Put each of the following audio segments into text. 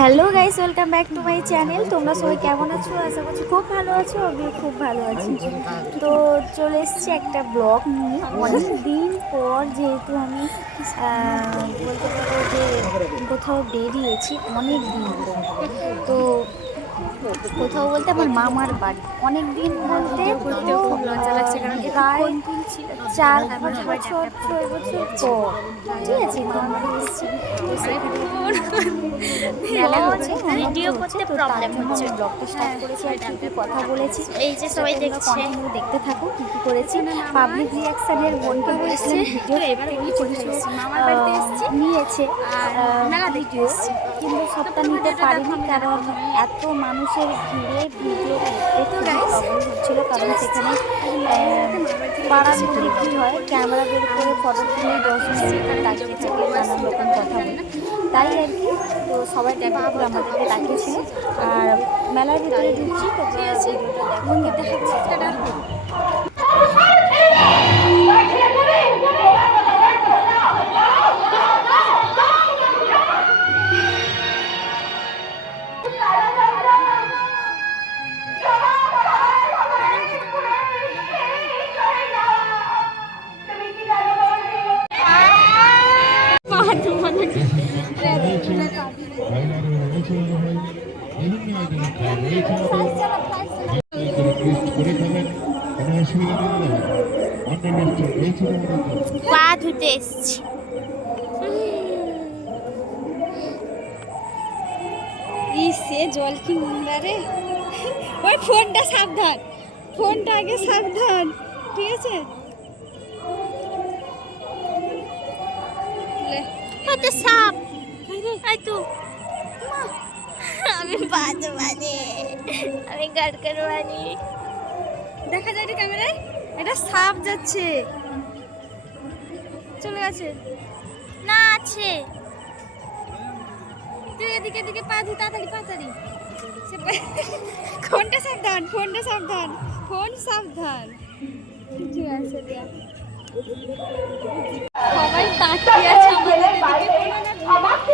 Hello guys, welcome back to my channel. তোমরা সবাই কেমন আছো? আশা করছি খুব ভালো আছো। আমিও খুব ভালো আছি। তো চলে এসেছি একটা ব্লগ নিয়ে অনেক দিন পর, যেহেতু আমি বলতে পারো যে কোথাও বেরিয়েছি অনেক দিন পর। তো কোথাও বলতে আমার মামার বাড়ি, অনেক দিন বলতে করতেও খুব লজ্জা লাগছে, কারণ প্রায় কোন দিন ছিল 4 বছর 6 বছর পর। ঠিক আছে, তো আমরা এসেছি। তো সেখানে মেলা হচ্ছে, ভিডিও হচ্ছে, করতে তো তার প্রবলেম জন্য হচ্ছে। আমি ব্লগটা স্টার্ট করেছি আর কি কি কথা বলেছি এই যে সেটা সবাই তোমরা দেখছে, কন্টিনিউ দেখতে থাকো। কি কি করেছি পাবলিক রিয়াকশনের বোনকে বলেছিলাম ভিডিও তো এবার বলি কিছু কোথায় কিছু এসেছি। মামার বাড়িতে এসেছি নিয়েছে আর মেলা দেখতে ভিডিও, এসেছি। কিন্তু তো সবটা পুরো নিতে ভিডিওটা দেখো, পারিনি আমি কারণ প্রথমে এত মানুষের ভিড়ে ভিডিও করতে তো খুবই গাইস প্রবলেম হচ্ছিল, কারণ চলে সেখানে এসেছি। এখন মামার বাড়ি থেকে পাড়ার বেরিয়েছি, মুরগি পুরো কী ভিডিও হয়, করবো। ক্যামেরা বের করে ফটো তুলে মেলাতে 10 মিনিট এসেছি, এখানে পুজো তাকিয়ে করছে, থাকে, ভয়েস নানান শুনতে রকম পাবে কথা জানি বলে, না। তাই আর কি। তো সবাই দেখো, বাবা পুরো তো আমাদেরকে বাবার সঙ্গে ডাকিয়েছিল। এসেছি, আর মেলার ভিতরে ঢুকছি, ঠিক তোমরা আছে, ভিডিওটা দেখো মন্দির কেমন দেখাবো। লাগছে। টাটা। পা ধুতে এসছি। সে জল কি নোংরা রে। ওই ফোনটা সাবধান, ফোনটা আগে সাবধান, ঠিক আছে। তো সাপ তো আমি বাজে বাজে, আমি গাড়কার বানি। দেখা যায় ক্যামেরায় এটা সাপ যাচ্ছে, চলে গেছে না, আছে। তুই এদিকে এদিকে পা ধুই, তাড়াতাড়ি তাড়াতাড়ি। ফোনটা সাবধান, ফোনটা সাবধান, ফোন সাবধান। ঠিক আছে দিয়া, সবাই তাকিয়ে আছে আমাদের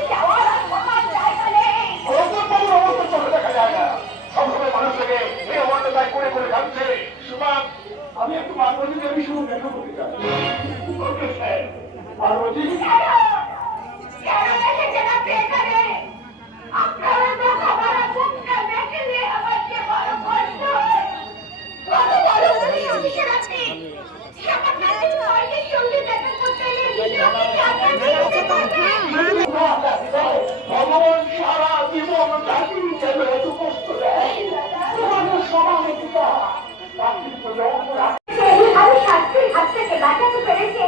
আমি একটু পার্বতীকে শুরু দেখা করতে চাই। পার্বতী ভগবান সারা জীবন জাতির জন্য এত কষ্ট দেয়, তোমাদের সমাহিতা আমি শাস্তির হাত থেকে বাঁচাতে পেরেছি।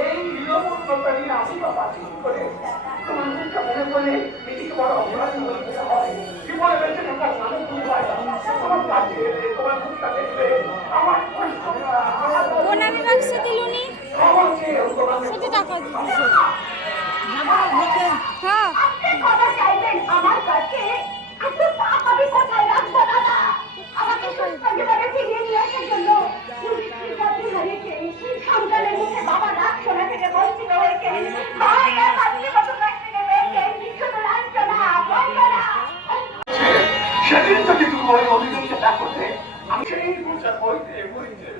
এই নিরবতারই আমি বাবা ঠিক করে তোমার মুখটা মনে করলে এটি তোমার অপরাধ হয়। জীবনে বেঁচে থাকার মানুষ তোমার কাছে এলে, তোমার মুখটা দেখলে আমার কোন আমি বাক্স দিলুনি সেটা টাকা দিয়েছে। হ্যাঁ আপনি ক্ষমা চাইবেন আমার কাছে, কিন্তু পাপ আমি কোথায় রাখবো দাদা? আমাকে সুস্থভাবে ফিরিয়ে নিয়ে আসার জন্য সন্তানের মুখে বাবা ডাক শোনা থেকে বঞ্চিত হয়েছে, মায়ের মাতৃগত কাছ থেকে পেয়েছে শুধু লাঞ্ছনা, বঞ্চনা। সেদিন যদি তুমি ওই অভিযোগটা না করতে, আমি সেই বোঝা বইতে বইতে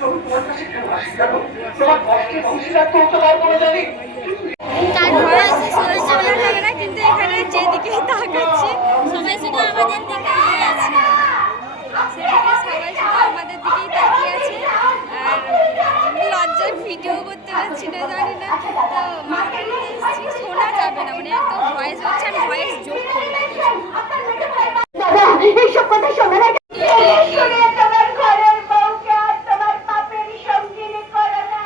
তোমার কাছে কেন আসি, কেন তোমার কষ্টের অংশীদার তো তোমার বলে জানি। তার ভয়েস শুনতে ভালো লাগে না, কিন্তু এখানে যেদিকে তাকাচ্ছি সবাই শুধু আমাদের দিকেই আছে, সেদিকে সবাই শুধু আমাদের দিকেই তাকিয়ে আছে। আর লজ্জায় ভিডিও করতে পারছি না, জানি না। তো মার বাড়িতে এসেছি, শোনা যাবে না, মানে এত ভয়েস হচ্ছে, আমি ভয়েস যোগ করলাম। দাদা এইসব কথা শোনা না, শুনে তোমার ঘরের বউকে আর তোমার পাপের সঙ্গিনী করো না।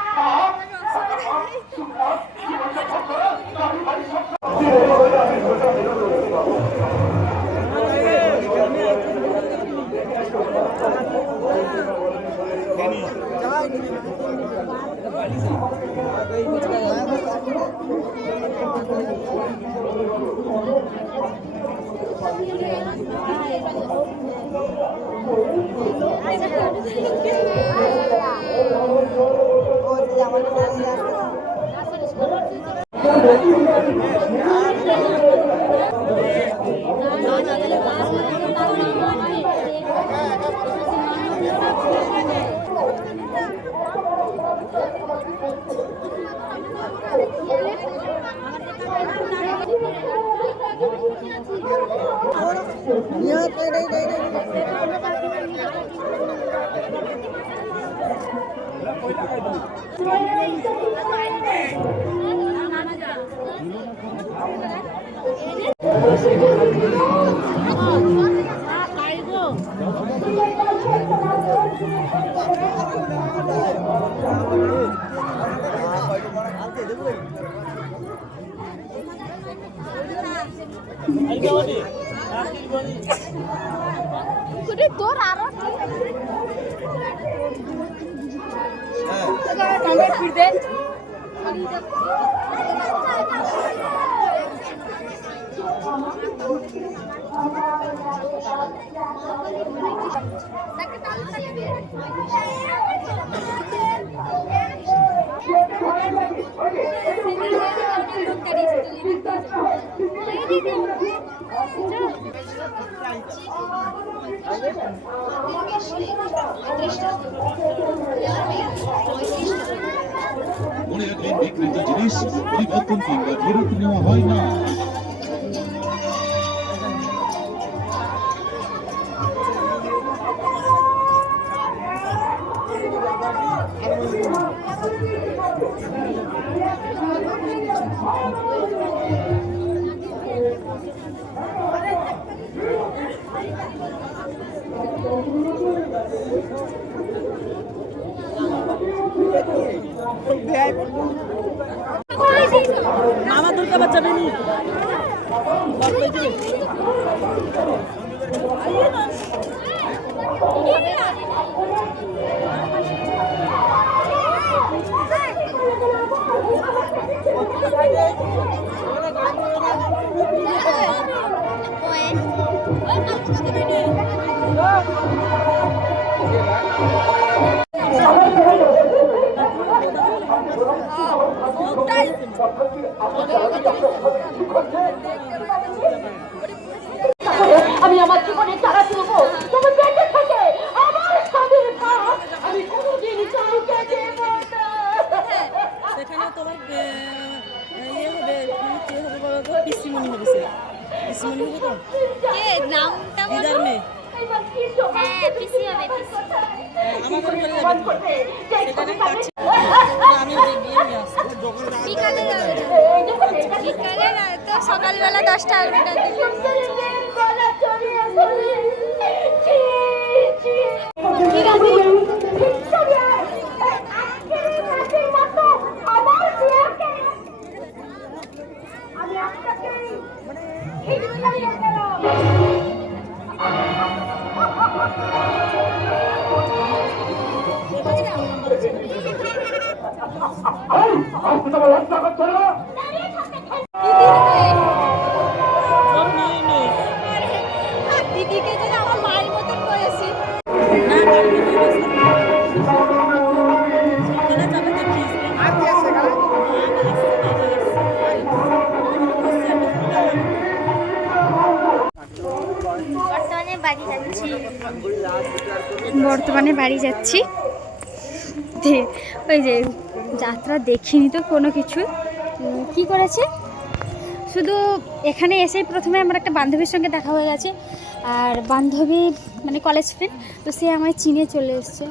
তোর আরো মনে রাখবেন বিক্রিত জিনিস পরিবর্তন কিংবা ফেরত নেওয়া হয় না। মামা দুর্গা বাচ্চা বেনি আমি আমার জীবনে চারা তুলবো তুমি বেঁচে থেকে আমার স্বামীর ভাব আমি কোনোদিন কাউকে দেব না। সেখানে তোমার ইয়ে হবে কি হবে বলো তো পিসিমণি হবে সে পিসিমণি হবে তো কে নামটা দিদার মেয়ে হ্যাঁ পিসি হবে পিসি আমার ঘরে চলে যাবে সেখানে কাছে আমি গিয়ে নিয়ে আসবো বিকালে যাবে বিকালে না তো সকালবেলা 10টা 11টার দিকে সব নিয়ে নে দিদিকে যেন আমার মায়ের মতন বলেছি না কালকে নিয়ে আসবো সকালে যাবে দেখিস বর্তমানে বাড়ি যাচ্ছি ওই যে যাত্রা দেখিনি তো কোনো কিছু কি করেছে শুধু এখানে এসেই প্রথমে আমার একটা বান্ধবীর সঙ্গে দেখা হয়ে গেছে আর বান্ধবী মানে কলেজ ফ্রেন্ড তো সে আমায় চিনে চলে এসছে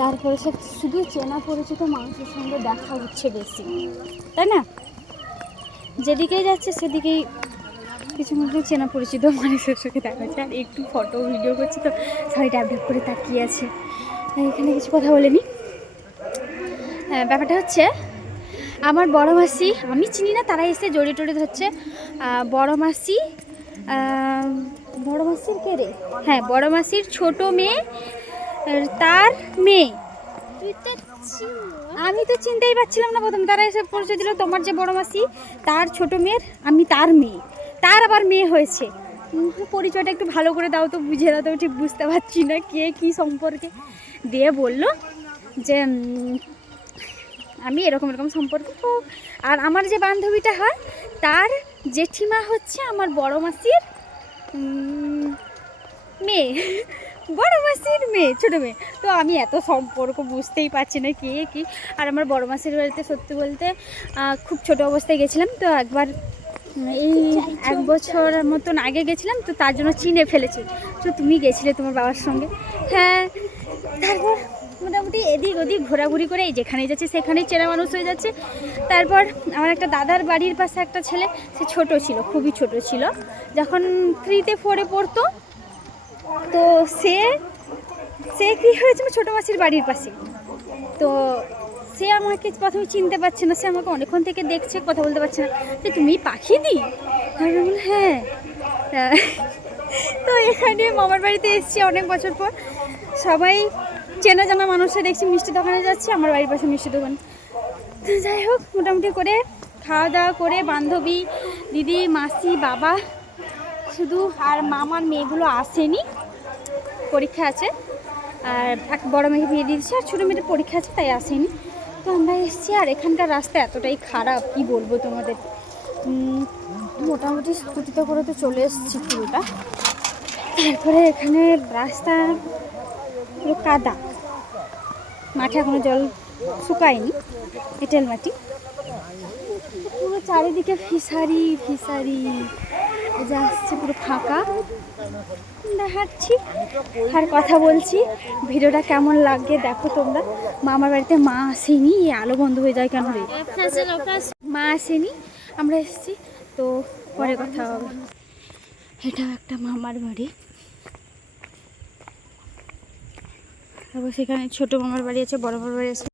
তারপরে সে শুধু চেনা পরিচিত মানুষের সঙ্গে দেখা হচ্ছে বেশি তাই না যেদিকেই যাচ্ছে সেদিকেই কিছু মধ্যে চেনা পরিচিত মানুষের সঙ্গে দেখা হচ্ছে আর একটু ফটো ভিডিও করছি তো সবাই ড্যাপ ড্যাপ করে তাকিয়ে আছে এখানে কিছু কথা বলেনি ব্যাপারটা হচ্ছে আমার বড় মাসি আমি চিনি না তারা এসে জড়িয়ে টড়িয়ে ধরছে বড় মাসির কে রে হ্যাঁ বড় মাসির ছোট মেয়ে তার মেয়ে আমি তো চিনতেই পারছিলাম না প্রথম তারা এসে পরিচয় দিল তোমার যে বড় মাসি তার ছোট মেয়ের আমি তার মেয়ে তার আবার মেয়ে হয়েছে পরিচয়টা একটু ভালো করে দাও তো বুঝে দাও তো ঠিক বুঝতে পারছি না কে কী সম্পর্কে দিয়ে বলল যে আমি এরকম এরকম সম্পর্ক তো আর আমার যে বান্ধবীটা হয় তার জেঠিমা হচ্ছে আমার বড় মাসির মেয়ে বড় মাসির মেয়ে, ছোটো মেয়ে। তো আমি এত সম্পর্ক বুঝতেই পারছি না কে কি। আর আমার বড় মাসির বাড়িতে সত্যি বলতে খুব ছোট অবস্থায় গেছিলাম। তো একবার এই 1 বছর মতন আগে গেছিলাম, তো তার জন্য চিনে ফেলেছি। তো তুমি গেছিলে তোমার বাবার সঙ্গে? হ্যাঁ। তারপর মোটামুটি এদিক ওদিক ঘোরাঘুরি করে এই যেখানেই যাচ্ছে সেখানেই চেনা মানুষ হয়ে যাচ্ছে। তারপর আমার একটা দাদার বাড়ির পাশে একটা ছেলে, সে ছোট ছিল, খুবই ছোট ছিল, যখন 3-তে 4-এ পড়তো। তো সে কী হয়েছিল, ছোটো মাসির বাড়ির পাশে। তো সে আমাকে প্রথমে চিনতে পারছে না, সে আমাকে অনেকক্ষণ থেকে দেখছে, কথা বলতে পারছে না। যে তুমি পাখি দি? আমি বললাম হ্যাঁ। তো এখানে মামার বাড়িতে এসেছি অনেক বছর পর, সবাই চেনা জানা মানুষরা দেখছি মিষ্টি দোকানে যাচ্ছে, আমার বাড়ির পাশে মিষ্টি দোকান। তো যাই হোক, মোটামুটি করে খাওয়া দাওয়া করে বান্ধবী, দিদি, মাসি, বাবা শুধু, আর মামার মেয়েগুলো আসেনি, পরীক্ষা আছে। আর এক বড় মেয়েকে বিয়ে দিয়েছে, আর ছোটো মেয়েদের পরীক্ষা আছে, তাই আসেনি। তো আমরা এসেছি। আর এখানকার রাস্তা এতটাই খারাপ, কি বলবো তোমাদের। মোটামুটি স্কুটিতে করে তো চলে এসেছি পুরোটা। তারপরে এখানে রাস্তা পুরো কাদা, মাঠে এখনো জল শুকায়নি, এঁটেল মাটি, পুরো চারিদিকে ফিসারি ফিসারি, যা আসছে পুরো ফাঁকা। হাঁটছি আর কথা বলছি। ভিডিওটা কেমন লাগে দেখো তোমরা। মামার বাড়িতে মা আসেনি, এই আলো বন্ধ হয়ে যায় কেন রে? মা আসেনি, আমরা এসেছি, তো পরে কথা হবে। এটা একটা মামার বাড়ি, তারপর সেখানে ছোটো মামার বাড়ি আছে, বড় মামার বাড়ি আছে।